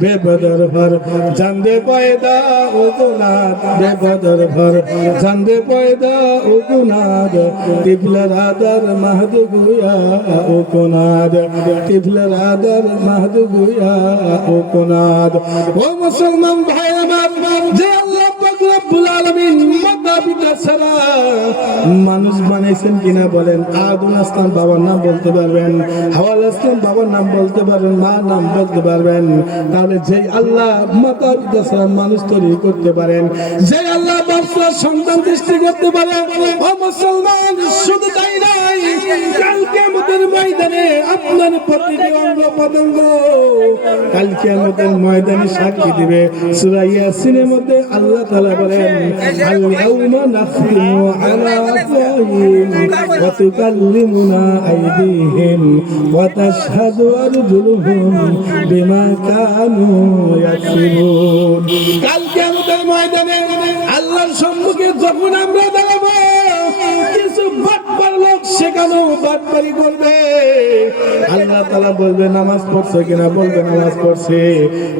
बेबदर भर चंदे पैदा उगुनाद बेबदर भर चंदे पैदा उगुनाद तिफल रादर महद गुया उगुनाद तिफल रादर महद गुया उगुनाद वो मुसलमान भाई আমার যে আল্লাহ পাক রব্বুল আলামিন মাতা পিতা ছাড়া মানুষ বানাইছেন কিনা বলেন আদম আসলাম বাবার নাম বলতে পারবেন হাওয়া আসলাম বাবার নাম বলতে পারবেন মা নাম বলতে পারবেন তাহলে যে আল্লাহ মাতা পিতা ছাড়া মানুষ তৈরি করতে পারেন যে আল্লাহ বাচ্চার সন্তান সৃষ্টি করতে পারেন ও মুসলমান শুধু তাই নয় কাল কিয়ামতের ময়দানে আপনার প্রতিটি অঙ্গ প্রত্যঙ্গ কাল কিয়ামতের ময়দানে সাক্ষী দিবে সূরা ইয়াসিনের মধ্যে আল্লাহ তাআলা বলেন আল ইয়াউমা নাখতিমু আলা আফওয়াহিহিম ওয়া তুকাল্লিমুনা আইদিহিম ওয়া তাশহাদু আরজুলুহুম বিমা কানু ইয়াকসিবুন কাল কিয়ামতের ময়দানে আল্লাহর সম্মুখে যখন আমরা দাঁড়াবো কিছু বাটপার লোক সেখানেও বাটপারি করবে আল্লাহ তাআলা বলবে নামাজ পড়ছো কিনা বলবে নামাজ পড়ছে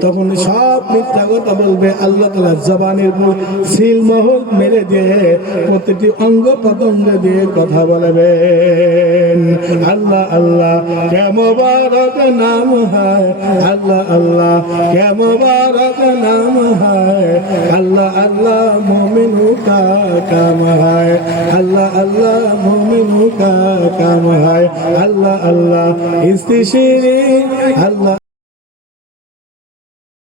তখন সব মিথ্যা কথা বলবে আল্লাহ তাআলা জবানের সিল মোহর মেরে দিয়ে প্রতিটি অঙ্গ প্রত্যঙ্গ দিয়ে কথা বলবেন আল্লাহ আল্লাহ কে মুবারক নাম হয় আল্লাহ আল্লাহ কে মুবারক নাম হয় আল্লাহ আল্লাহ মুমিনু কা কাম হয় আল্লাহ আল্লাহ মুমিনু কা কাম হয় আল্লাহ আল্লাহ ইস্তিশিরি আল্লাহ